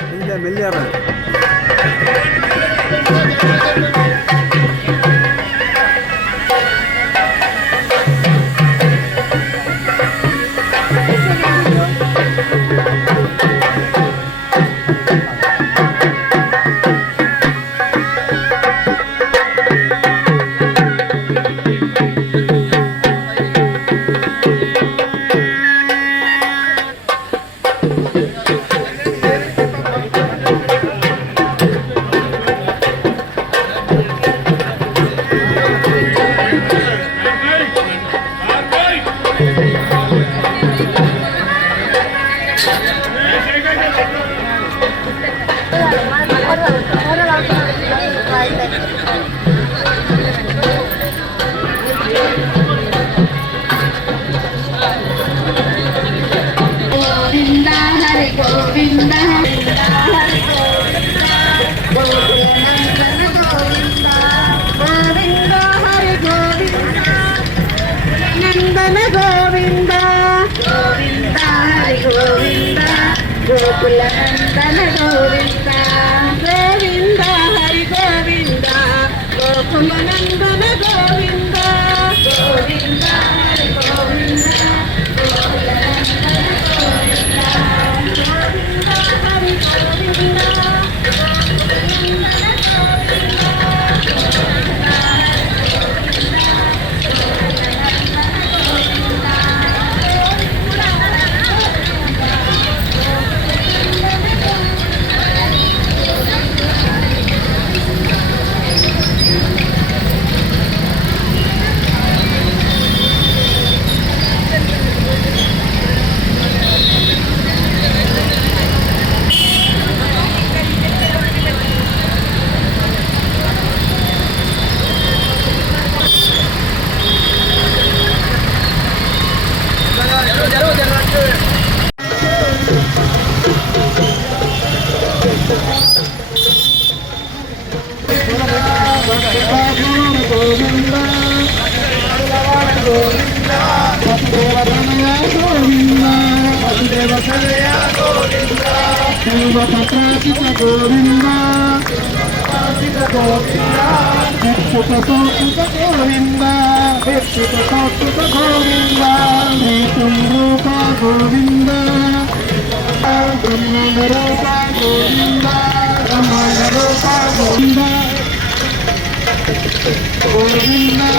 మెల్లి गोकुलनंदन Govind Govind Hari Govind गोकुलनंदन Govind Govind Hari Govind गोकुलनंदन Govind Govind Hari Govind Govinda, Govinda,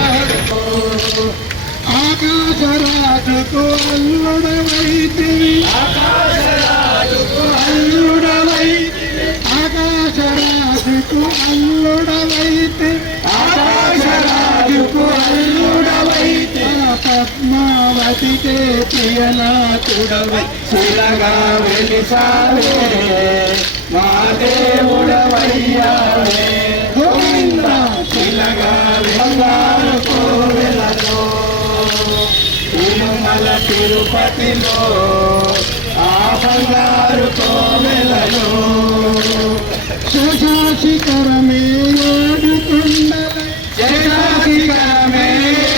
ఆకాశరాజుకు అల్లుడవైతివి ఆకాశరాజుకు అల్లుడవైతివి ఆకాశరాజుకు అల్లుడవైతివి ఆకాశరాజుకు అల్లుడవైతివి పద్మావతికే ప్రియనాథుడవై శిలగా వెలిసావే మా దేవుడవయ్యావే గోవింద శిలగా బంగారు కోవెలలో తిరుమల తిరుపతిలో ఆ బంగారు కోవెలలో శేషాశిఖరమే ఏడు కొండలై శేషాశిఖరమే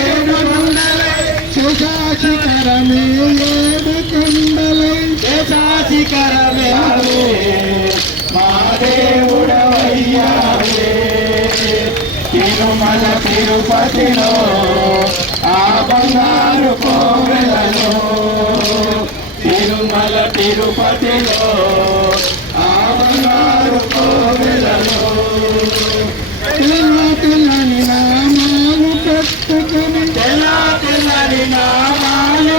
ఏడు కొండలై శేషాశిఖరమే ఏడు కొండలై శేషాశిఖరమే మా దేవుడవయ్యావే తిరుమల తిరుపతిలో ఆ బంగారు కోవెలలో తిరుమల తిరుపతిలో ఆ బంగారు కోవెలలో తెల్లని నామాలు పెట్టుకుని తెల్లని నామాలు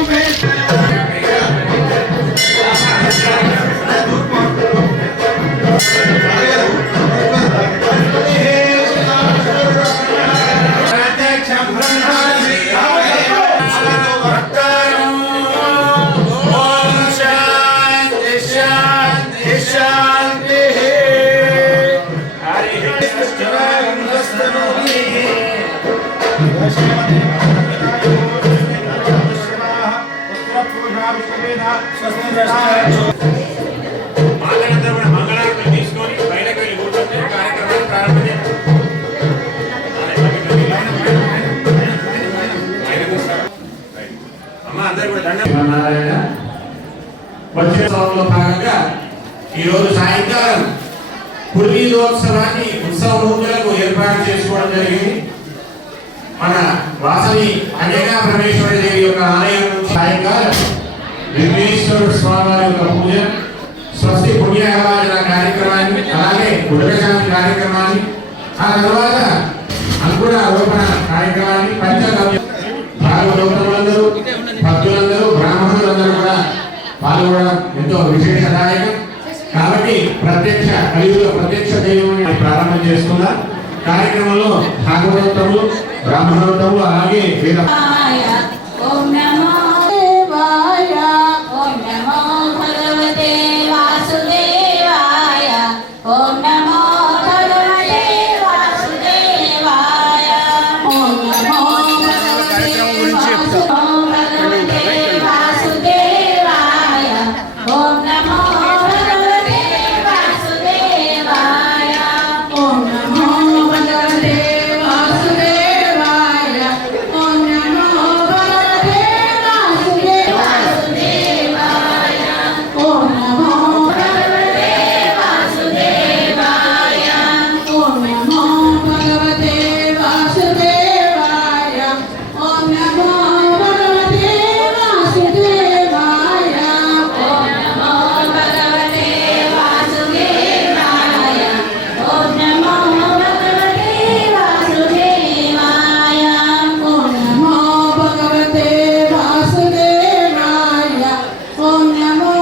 మంగళారతులు తీసుకొని బయటకు వెళ్ళి కూర్చొని కార్యక్రమాన్ని ప్రారంభించారు. అమ్మ అందరూ కూడా దండం. వచ్చిన భాగంగా ఈరోజు సాయంకాలం పులిదోత్సవాన్ని ఉత్సవ మూర్తులకు ఏర్పాటు చేసుకోవడం జరిగింది. మన వాసవి అంజనా పరమేశ్వరి దేవి యొక్క ఆలయం నుంచి సాయంకాలం విఘ్నేశ్వర స్వామి వారి యొక్క పూజ, స్వస్తి పుణ్యాహవాచన కార్యక్రమాన్ని, అలాగే ఉదకశాంతి కార్యక్రమాన్ని, ఆ తర్వాత అంకుర ఆరోపణ కార్యక్రమాన్ని, పంచగవ్య భాగవతులందరూ, భక్తులందరూ, బ్రాహ్మణులందరూ కూడా పాల్గొనడం ఎంతో విశేషదాయకం. కాబట్టి కలియుగ ప్రత్యక్ష దైవం ప్రారంభం చేసుకున్న కార్యక్రమంలో భాగవతములు, బ్రాహ్మణోత్తములు, అలాగే వేద ఓం నమో దేవాయ, ఓం నమో భగవతే వాసుదేవాయ, ఓం నమో భగవతే వాసుదేవాయ, ఓం నమో భగవతే వాసుదేవాయ, ఓం నమో భగవతే వాసుదేవాయ, ఓం నమో భగవతే వాసుదేవాయ, ఓం నమో భగవతే వాసుదేవాయ, ఓం నమో భగవతే వాసుదేవాయ, ఓం నమో భగవతే వాసుదేవాయ, ఓం నమో భగవతే వాసుదేవాయ, ఓం నమో భగవతే వాసుదేవాయ, ఓం నమో భగవతే వాసుదేవాయ, ఓం నమో భగవతే వాసుదేవాయ, ఓం నమో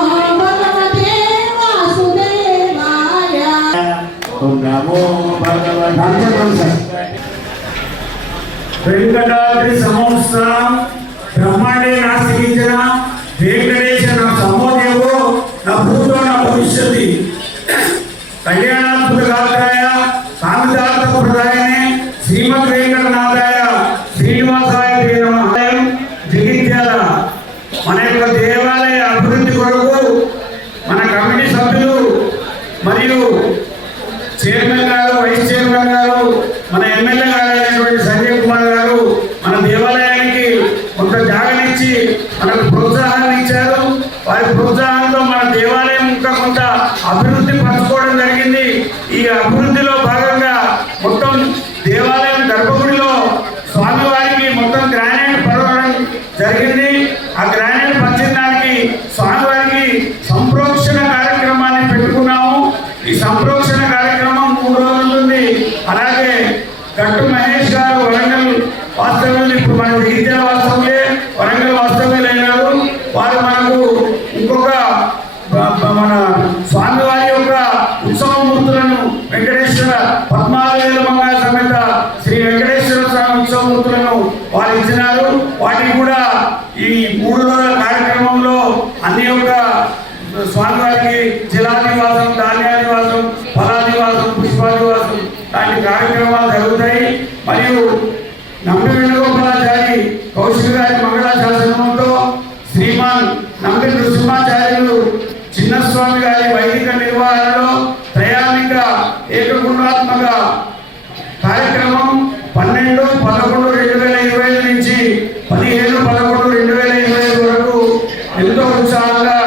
భగవతే వాసుదేవాయ. ఓం నమో భగవతే వెంకటాద్రి సంవత్సరం బ్రహ్మాండే నాస్తికించిన వెంకటేశ నా సమోదేవో నా భూతో నా భవిష్యతి కళ్యాణాత్మక గాత్రాయ కామితార్థ ప్రదాయనే శ్రీమద్ వెంకటనాథాయ శ్రీనివాసాయ తే నమః. జగిత్యాల మన యొక్క దేవాలయ అభివృద్ధి కొరకు మన కమిటీ సభ్యులు మరియు చైర్మన్ గారు, వైస్ చైర్మన్ గారు, మన ఎమ్మెల్యే గారు అయినటువంటి సంజయ్ కుమార్ గారు మన దేవాలయానికి కొంత జాగనిచ్చి మనకు ప్రోత్సాహాన్ని ఇచ్చారు. వారి ప్రోత్సాహంతో మన దేవాలయం ఇంకా కొంత అభివృద్ధి పరచుకోవడం జరిగింది. ఈ అభివృద్ధిలో భాగంగా మొత్తం దేవాలయం గర్భగుడిలో స్వామివారికి మొత్తం గ్రానైట్ పరవడం జరిగింది. ఆ గ్రానైట్ పరిచిన దానికి స్వామివారికి సంప్రోక్షణ కార్యక్రమాన్ని పెట్టుకున్నాము. ఈ సంప్రోక్షణ కార్యక్రమం 3 రోజులు ఉంది. అలాగే గట్టు మహేష్ గారు వరంగల్ వాస్తవ్యులు, ఇప్పుడు మన జగిత్యాల వాస్తవ్యులే, వరంగల్ వాస్తవ్యులు అయినారు. వారు మనకు ఇంకొక మన స్వామివారి యొక్క ఉత్సవ మూర్తులను వెంకటేశ్వర పద్మాలయాల మంగళ సమేత శ్రీ వెంకటేశ్వర స్వామి ఉత్సవ మూర్తులను వారు ఇచ్చినారు. వాటిని కూడా ఈ 3 రోజుల కార్యక్రమంలో అన్ని యొక్క స్వామివారికి జలానివాసం, ధాన్యానివాసం, ఫలానివాసం, పుష్పానివాసం లాంటి కార్యక్రమాలు జరుగుతాయి. మరియు నంబి వేణుగోపాలాచారి కౌశిక్ గారి మంగళాశాసనంతో శ్రీమాన్ నంబి నృసింహాచార్యులు చిన్నస్వామి గారి వైదిక నిర్వహణలో త్రయామిక ఏకగుణాత్మక కార్యక్రమం 12/11/2025 నుంచి 15/11/2025 వరకు ఎంతో ఉత్సాహంగా,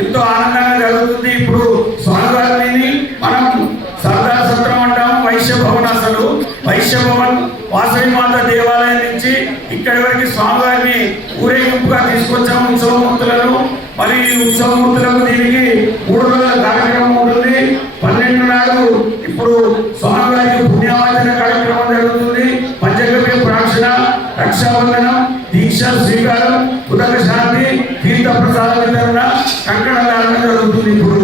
ఎంతో ఆనందంగా జరుగుతుంది. ఇప్పుడు స్వామివారిని మనం సర్దార్ సత్రం అంటాము. వైశ్య భవన్, అసలు వైశ్య భవన్ వాసవి మాత దేవాలయం నుంచి ఇక్కడి వరకు స్వామివారిని ఊరేగింపుగా తీసుకొచ్చాము ఉత్సవమూర్తులను. మరి ఈ ఉత్సవమూర్తులకు దీనికి 3 రోజుల కార్యక్రమం ఉంటుంది. 12 నాడు ఇప్పుడు స్వామివారికి పుణ్యవాచన కార్యక్రమం జరుగుతుంది. పంచగవ్య ప్రాక్షణ, రక్షాబంధనం, దీక్ష స్వీకారం, ఉదక శాంతి, తీర్థ ప్రసాద వితరణ, కంకణ ధారణ జరుగుతుంది. ఇప్పుడు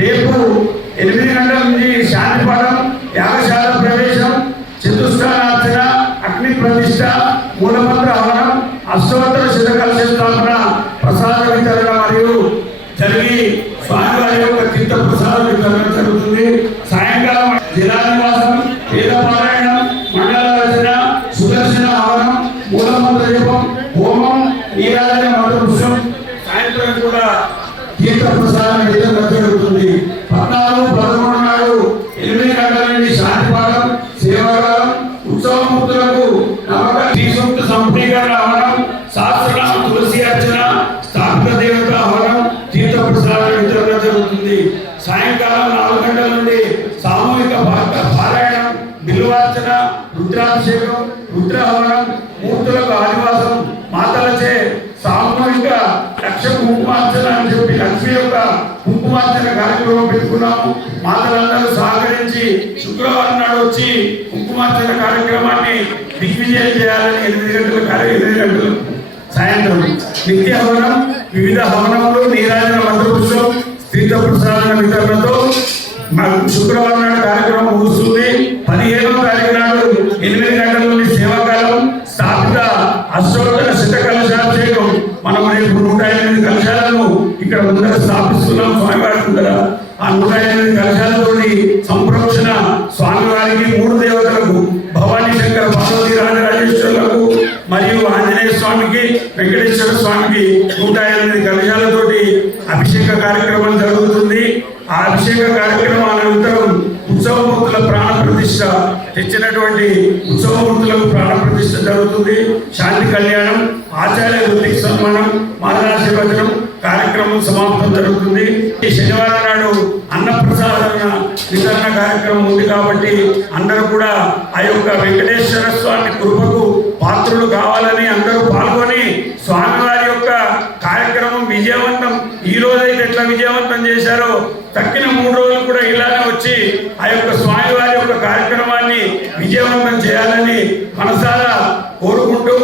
రేపు 8 గంటల నుంచి శాంతి పాఠం, యాగశాల ప్రవేశం, చతుష్టానార్చన, అగ్ని ప్రతిష్ట, మూలమంత్ర హవనం, అష్టోత్తర శతకలశ స్థాపన, ప్రసాద వితరణ మరియు జరిగి స్వామివారి యొక్క తీర్థ ప్రసాద వితరణ జరుగుతుంది. సాయంకాలం జలానివాసం, వేద పారాయణం, మండల రచన, సుదర్శన హవనం, మూలమంత్ర జపం, హోమం, నీరాజన మంత్రపుష్పం, సాయంత్రం కూడా తీర్థ ప్రసాద వితరణ జరుగుతుంది. 14/11 నాడు 8 గంటల నుండి శాంతి పాఠం, సేవాగారం, ఉత్సవమూర్తులకు నమ్మక శ్రీసూక్త సంపూర్ణీకరణ హవనం, శాస్త్రనామ తులసి అర్చన, స్థాపిత దేవత హవనం, తీర్థ ప్రసాద వితరణ జరుగుతుంది. సాయంకాలం 4 గంటల నుండి సామూహిక పారాయణం, బిల్వార్చన, రుద్రాభిషేకం, రుద్రహవనం, మూర్తులకు ఆదివాసం, మాతలచే సామూహిక లక్ష కుంకుమార్చన అని చెప్పి లక్ష్మి యొక్క కుంకుమార్చన కార్యక్రమం పెట్టుకున్నాము. మాతలందరూ సహకరించి శుక్రవారం నాడు వచ్చి కుంకుమార్చన కార్యక్రమాన్ని దిగ్విజయం చేయాలని 8 గంటలు సాయంత్రం నిత్య హవనం, వివిధ హవనములు, నీరాజన మంత్రపుష్పం, తీర్థ ప్రసాదన వితరణతో శుక్రవారం నాడు కార్యక్రమం ముగుస్తుంది. 15వ తారీఖు నాడు 8 గంటల నుండి సేవాకాలం, స్థాపిత అష్టోత్తర శత కలశాభిషేకం. మనం రేపు 108 కలశాలను ఇక్కడ ముందర స్థాపిస్తున్నాం స్వామివారి ముందర. ఆ 108 కలశాలతోటి సంప్రోక్షణ స్వామివారికి 3 దేవతలకు, భవానీ శంకర పార్వతీ రాజరాజేశ్వరులకు మరియు ఆంజనేయ స్వామికి, వెంకటేశ్వర స్వామికి 108 కలశాలతోటి అభిషేక కార్యక్రమం జరుగుతుంది. ఆ అభిషేక కార్యక్రమం అనంతరం ఉత్సవమూర్తుల ప్రాణ ప్రతిష్ఠ, తెచ్చినటువంటి ఉత్సవమూర్తులకు ప్రాణ ప్రతిష్ఠ జరుగుతుంది. శాంతి కళ్యాణం, ఆచార్య వృత్తికి సన్మానం, మహారాశీర్వచనం కార్యక్రమం సమాప్తం జరుగుతుంది. ఈ శనివారం నాడు అన్నప్రసాదన వితరణ కార్యక్రమం ఉంది కాబట్టి అందరూ కూడా ఆ యొక్క వెంకటేశ్వర స్వామి కృపకు పాత్రులు కావాలని అందరూ పాల్గొని స్వామివారి యొక్క కార్యక్రమం విజయవంతం, ఈ రోజైతే ఎట్లా విజయవంతం చేశారో తక్కిన 3 రోజులు కూడా ఇలానే వచ్చి ఆ యొక్క స్వామివారి యొక్క కార్యక్రమాన్ని విజయవంతం చేయాలని మనసారా కోరుకుంటూ